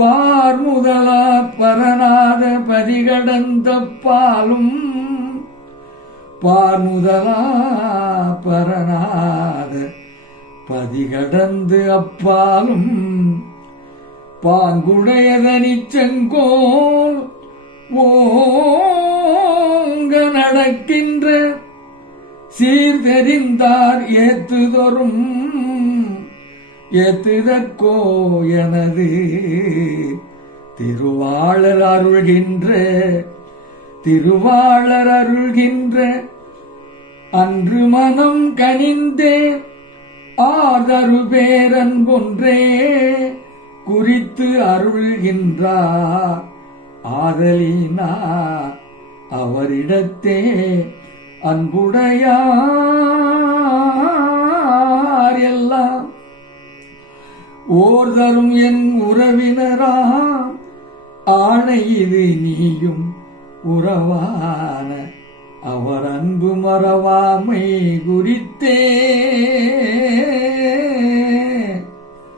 பார்முதலா பரநாத பதிகடந்த பாலும் பார்முதலா பரநாத பதிகடந்து அப்பாலும் பாங்குடையதனி செங்கோல் ஓங்க நடக்கின்ற சீர்தெறிந்தார் ஏத்துதொரும் ஏத்துதற்கோ எனது திருவாளர் அருள்கின்ற அன்று மனம் கனிந்தே ஆதரு பேரன்பொன்றே குறித்து அருள்கின்றார் ஆதலினா அவரிடத்தே அன்புடையார் எல்லாம் ஓர் தரும் என் உறவினரா ஆணை இது நீயும் உறவான அவர் அன்பு மறவாமை குறித்தே